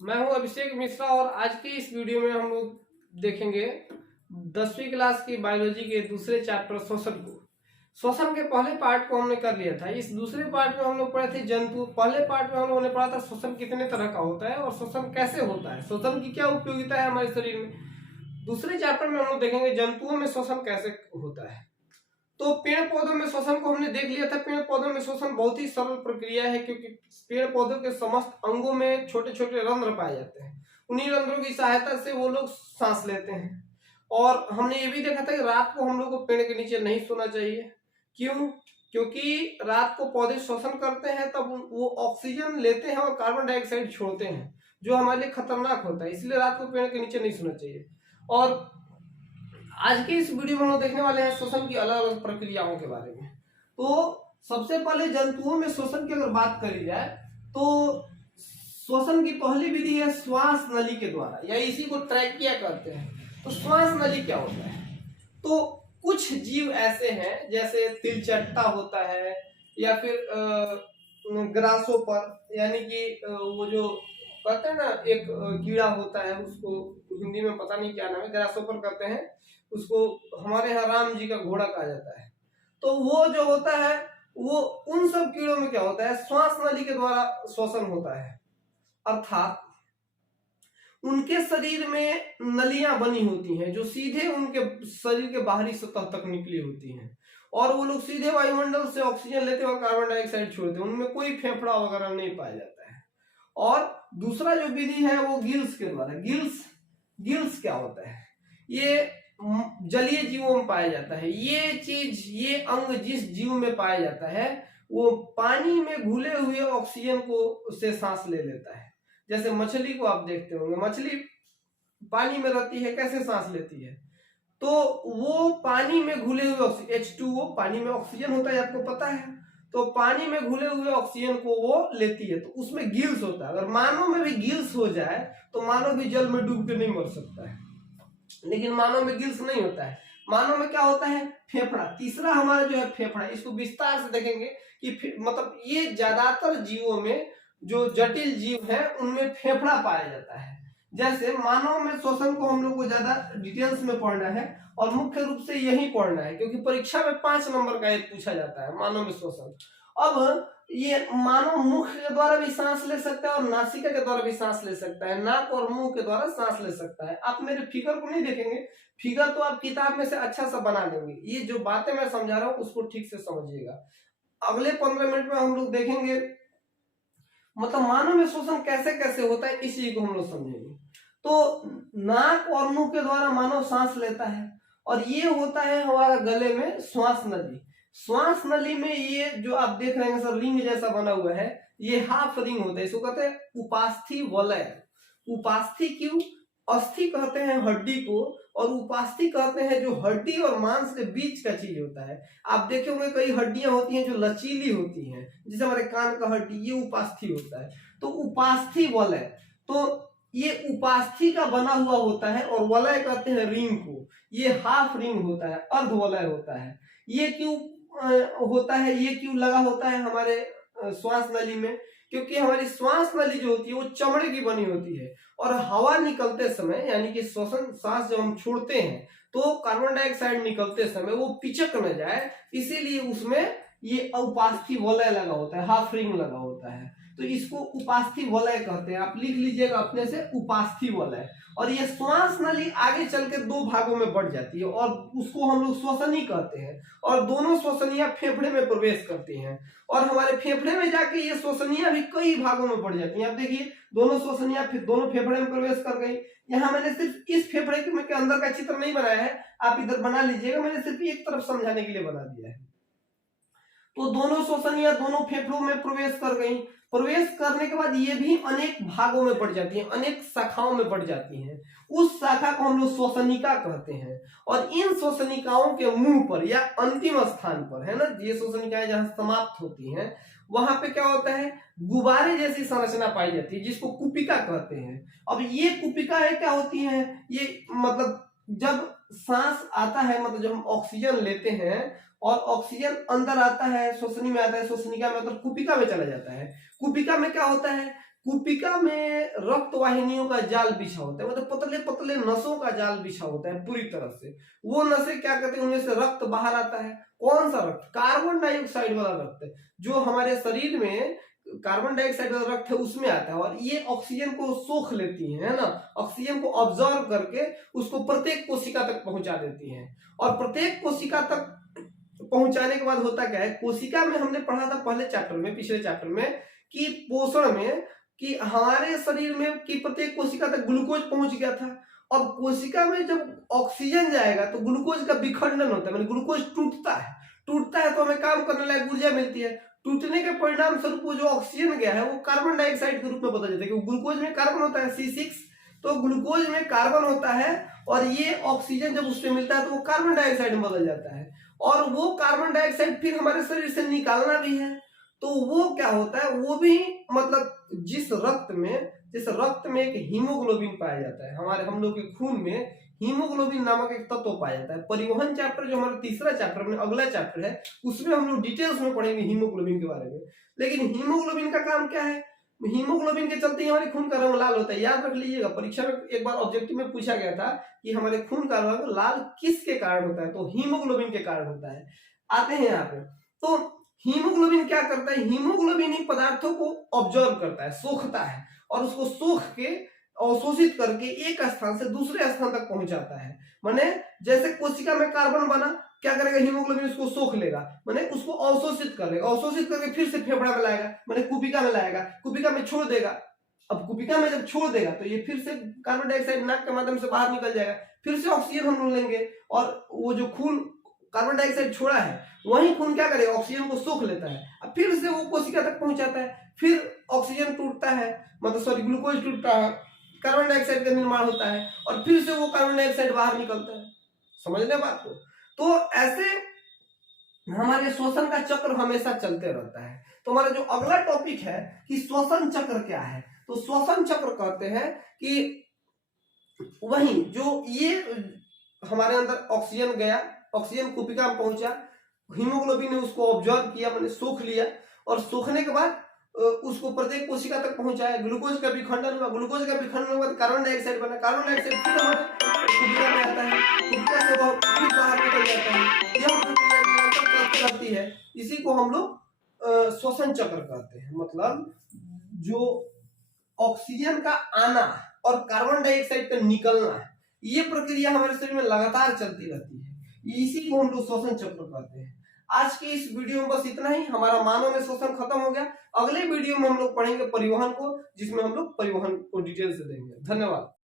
मैं हूं अभिषेक मिश्रा और आज की इस वीडियो में हम लोग देखेंगे 10वीं क्लास की बायोलॉजी के दूसरे चैप्टर श्वसन को। श्वसन के पहले पार्ट को हमने कर लिया था। इस दूसरे पार्ट में हम लोग पढ़े थे जंतु। पहले पार्ट में हम लोगों ने पढ़ा था श्वसन कितने तरह का होता है और श्वसन कैसे होता है, श्वसन की क्या उपयोगिता है हमारे शरीर में। दूसरे चैप्टर में हम लोग देखेंगे जंतुओं में श्वसन कैसे होता है। तो पेड़ पौधों में श्वसन को हमने देख लिया था। पेड़ पौधों में श्वसन बहुत ही सरल प्रक्रिया है, क्योंकि पेड़ पौधों के समस्त अंगों में छोटे छोटे रंध्र पाए जाते हैं। उन्हीं रंध्रों की सहायता से वो लोग सांस लेते हैं। और हमने ये भी देखा था कि रात को हम लोग को पेड़ के नीचे नहीं सोना चाहिए। क्यों? क्योंकि रात को पौधे श्वसन करते हैं, तब वो ऑक्सीजन लेते हैं और कार्बन डाइऑक्साइड छोड़ते हैं, जो हमारे लिए खतरनाक होता है। इसलिए रात को पेड़ के नीचे नहीं सोना चाहिए। और आज के इस वीडियो में हम लोग देखने वाले हैं श्वसन की अलग अलग प्रक्रियाओं के बारे में। तो सबसे पहले जंतुओं में श्वसन की अगर बात करी जाए तो श्वसन की पहली विधि है श्वास नली के द्वारा, या इसी को ट्रैकिया कहते हैं। तो श्वास नली क्या होता है? तो कुछ जीव ऐसे हैं जैसे तिलचट्टा होता है, या फिर ग्रासोपर, यानी कि वो जो कहते हैं ना, एक कीड़ा होता है, उसको हिंदी में पता नहीं क्या नाम है, ग्रासोपर कहते हैं उसको। हमारे यहाँ राम जी का घोड़ा कहा जाता है। तो वो जो होता है, वो उन सब कीड़ों में क्या होता है, श्वास नली के द्वारा श्वसन होता है। अर्थात उनके शरीर में नलियां बनी होती हैं जो सीधे उनके शरीर के बाहरी सतह तक निकली होती हैं, और वो लोग सीधे वायुमंडल से ऑक्सीजन लेते हैं और कार्बन डाइऑक्साइड छोड़ते हैं। उनमें कोई फेफड़ा वगैरह नहीं पाया जाता है। और दूसरा जो विधि है वो गिल्स के द्वारा। गिल्स क्या होता है? ये जलीय जीवों में पाया जाता है। ये चीज, ये अंग जिस जीव में पाया जाता है वो पानी में घुले हुए ऑक्सीजन को से सांस ले लेता है। जैसे मछली को आप देखते होंगे, मछली पानी में रहती है, कैसे सांस लेती है? तो वो पानी में घुले हुए H2O, पानी में ऑक्सीजन होता है, आपको पता है। तो पानी में घुले हुए ऑक्सीजन को वो लेती है, तो उसमें गिल्स होता है। अगर मानव में भी गिल्स हो जाए तो मानव भी जल में डूब के नहीं मर सकता है, लेकिन मानव में गिल्स नहीं होता है। मानव में क्या होता है? फेफड़ा। तीसरा हमारा जो है फेफड़ा, इसको विस्तार से देखेंगे कि मतलब ये ज्यादातर जीवों में, जो जटिल जीव है उनमें फेफड़ा पाया जाता है। जैसे मानव में श्वसन को हम लोग को ज्यादा डिटेल्स में पढ़ना है और मुख्य रूप से यही पढ़ना है, क्योंकि परीक्षा में 5 नंबर का एक पूछा जाता है मानव में श्वसन। अब ये मानव मुख के द्वारा भी सांस ले सकता है और नासिका के द्वारा भी सांस ले सकता है, नाक और मुंह के द्वारा सांस ले सकता है। आप मेरे फिगर को नहीं देखेंगे, फिगर तो आप किताब में से अच्छा सा बना देंगे। ये जो बातें मैं समझा रहा हूँ उसको ठीक से समझिएगा। अगले 15 मिनट में हम लोग देखेंगे मतलब मानव में श्वसन कैसे कैसे होता है, इसी को हम लोग समझेंगे। तो नाक और मुंह के द्वारा मानव सांस लेता है, और ये होता है हमारा गले में श्वास नली। श्वास नली में ये जो आप देख रहे हैं सर, रिंग जैसा बना हुआ है, ये हाफ रिंग होता है। इसको कहते हैं उपास्थि वलय। उपास्थि क्यों? अस्थि कहते हैं हड्डी को, और उपास्थि कहते हैं जो हड्डी और मांस के बीच का चीज होता है। आप देखे होंगे कई हड्डियां होती हैं जो लचीली होती हैं, जैसे हमारे कान का हड्डी, ये उपास्थि होता है। तो उपास्थि वलय, तो ये उपास्थि का बना हुआ होता है, और वलय कहते हैं रिंग को। ये हाफ रिंग होता है, अर्ध वलय होता है। ये क्यों होता है, ये क्यों लगा होता है हमारे श्वास नली में? क्योंकि हमारी श्वास नली जो होती है वो चमड़े की बनी होती है, और हवा निकलते समय, यानी कि श्वसन सांस जब हम छोड़ते हैं तो कार्बन डाइऑक्साइड निकलते समय वो पिचक न जाए, इसीलिए उसमें ये उपास्थि वलय लगा होता है, हाफ रिंग लगा होता है। तो इसको उपास्थि वलय कहते हैं। आप लिख लीजिएगा अपने से, उपास्थि वलय। और ये श्वास नली आगे चल के 2 भागों में बढ़ जाती है, और उसको हम लोग श्वसनी कहते हैं। और दोनों श्वसनियां फेफड़े में प्रवेश करती हैं, और हमारे फेफड़े में जाके ये श्वसनियां भी कई भागों में बढ़ जाती हैं। आप देखिए, दोनों श्वसनियां दोनों फेफड़े में प्रवेश कर गई। यहाँ मैंने सिर्फ इस फेफड़े के अंदर का चित्र नहीं बनाया है, आप इधर बना लीजिएगा, मैंने सिर्फ एक तरफ समझाने के लिए बना दिया है। तो दोनों श्वसनियां दोनों फेफड़ों में प्रवेश कर गई। प्रवेश करने के बाद ये भी अनेक भागों में बढ़ जाती हैं, अनेक शाखाओं में बढ़ जाती हैं। उस शाखा को हम लोग श्वसनिका कहते हैं। और इन श्वसनिकाओं के मुंह पर या अंतिम स्थान पर, है ना, ये श्वसनिकाएं जहां समाप्त होती हैं, वहां पे क्या होता है, गुब्बारे जैसी संरचना पाई जाती है, जिसको कुपिका कहते हैं। अब ये कुपिकाएं क्या होती हैं? ये मतलब जब सांस आता है, मतलब जब हम ऑक्सीजन लेते हैं और ऑक्सीजन अंदर आता है, श्वसनी में आता है, श्वसनिका में, मतलब कुपिका में चला जाता है। कुपिका में क्या होता है? कुपिका में रक्त वाहिनियों का जाल बिछा होता है, मतलब पतले पतले नसों का जाल बिछा होता है पूरी तरह से। वो नसें क्या करते हैं, उनमें से रक्त बाहर आता है। कौन सा रक्त? कार्बन डाइऑक्साइड वाला रक्त, जो हमारे शरीर में कार्बन डाइऑक्साइड वाला रक्त है उसमें आता है, और ये ऑक्सीजन को सोख लेती है ना, ऑक्सीजन को ऑब्जर्व करके उसको प्रत्येक कोशिका तक पहुंचा देती है। और प्रत्येक कोशिका तक पहुंचाने के बाद होता क्या है, कोशिका में हमने पढ़ा था पहले चैप्टर में, पिछले चैप्टर में, कि पोषण में, कि हमारे शरीर में कि प्रत्येक कोशिका तक ग्लूकोज पहुंच गया था। अब कोशिका में जब ऑक्सीजन जाएगा तो ग्लूकोज का विखंडन होता है, मतलब ग्लूकोज टूटता है। टूटता है तो हमें काम करने लायक ऊर्जा मिलती है। टूटने के परिणाम स्वरूप वो जो ऑक्सीजन गया है वो कार्बन डाइऑक्साइड के रूप में बदल जाता है, क्योंकि ग्लूकोज में कार्बन होता है C6, तो ग्लूकोज में कार्बन होता है, और ये ऑक्सीजन जब उससे मिलता है तो वो कार्बन डाइऑक्साइड में बदल जाता है। और वो कार्बन डाइऑक्साइड फिर हमारे शरीर से निकालना भी है, तो वो क्या होता है, वो भी मतलब जिस रक्त में एक हीमोग्लोबिन पाया जाता है, हम लोग के खून में हीमोग्लोबिन नामक एक तत्व पाया जाता है। परिवहन चैप्टर जो हमारा तीसरा चैप्टर में अगला चैप्टर है, उसमें हम लोग डिटेल्स में पढ़ेंगे हीमोग्लोबिन के बारे में। लेकिन हीमोग्लोबिन का काम क्या है? हीमोग्लोबिन के चलते ही हमारे खून का रंग लाल होता है। याद रख लीजिएगा, परीक्षा में एक बार ऑब्जेक्टिव में पूछा गया था कि हमारे खून का रंग लाल किसके कारण होता है, तो हीमोग्लोबिन के कारण होता है। आते हैं यहाँ पे, तो हीमोग्लोबिन क्या करता है, हीमोग्लोबिन ही पदार्थों को ऑब्जर्व करता है, सोखता है, और उसको सोख के अवशोषित करके एक स्थान से दूसरे स्थान तक पहुंचाता है। माने जैसे कोशिका में कार्बन बना, क्या करेगा, हीमोग्लोबिन उसको सोख लेगा, माने उसको अवशोषित कर लेगा, अवशोषित करके फिर से फेफड़ा में लाएगा, माने कुपिका में लाएगा, कुपिका में छोड़ देगा। अब कुपिका में जब छोड़ देगा तो ये फिर से कार्बन डाइऑक्साइड नाक के माध्यम से बाहर निकल जाएगा, फिर से ऑक्सीजन हम लेंगे, और वो जो खून कार्बन डाइऑक्साइड छोड़ा है वही खून क्या करेगा, ऑक्सीजन को सोख लेता है, अब फिर से वो कोशिका तक पहुंचाता है, फिर ऑक्सीजन टूटता है, मतलब सॉरी ग्लूकोज टूटता है, कार्बन डाइऑक्साइड का निर्माण होता है, और फिर से वो कार्बन डाइऑक्साइड बाहर निकलता है। समझने बात को? तो ऐसे हमारे श्वसन का चक्र हमेशा चलते रहता है। तो हमारा जो अगला टॉपिक है कि श्वसन चक्र क्या है, तो श्वसन चक्र कहते हैं कि वही जो ये हमारे अंदर ऑक्सीजन गया, ऑक्सीजन कुपिका में पहुंचा, हीमोग्लोबिन ने उसको ऑब्जर्व किया, मैंने सोख लिया, और सोखने के बाद उसको प्रत्येक कोशिका तक पहुंचाया, ग्लूकोज का विखंडन हुआ, ग्लूकोज का विखंडन के बाद कार्बन डाइऑक्साइड बना, कार्बन डाइऑक्साइड फिर हमारे कुपिका में आता है, कुपिका से वह फिर बाहर निकल जाता है। यह प्रक्रिया निरंतर चलती रहती है, इसी को हम लोग श्वसन चक्र कहते हैं। मतलब जो ऑक्सीजन का आना और कार्बन डाइऑक्साइड का निकलना, ये प्रक्रिया हमारे शरीर में लगातार चलती रहती है, इसी को हम लोग श्वसन चक्र कहते हैं। आज की इस वीडियो में बस इतना ही। हमारा मानव में श्वसन खत्म हो गया। अगले वीडियो में हम लोग पढ़ेंगे परिवहन को, जिसमें हम लोग परिवहन को डिटेल से देंगे। धन्यवाद।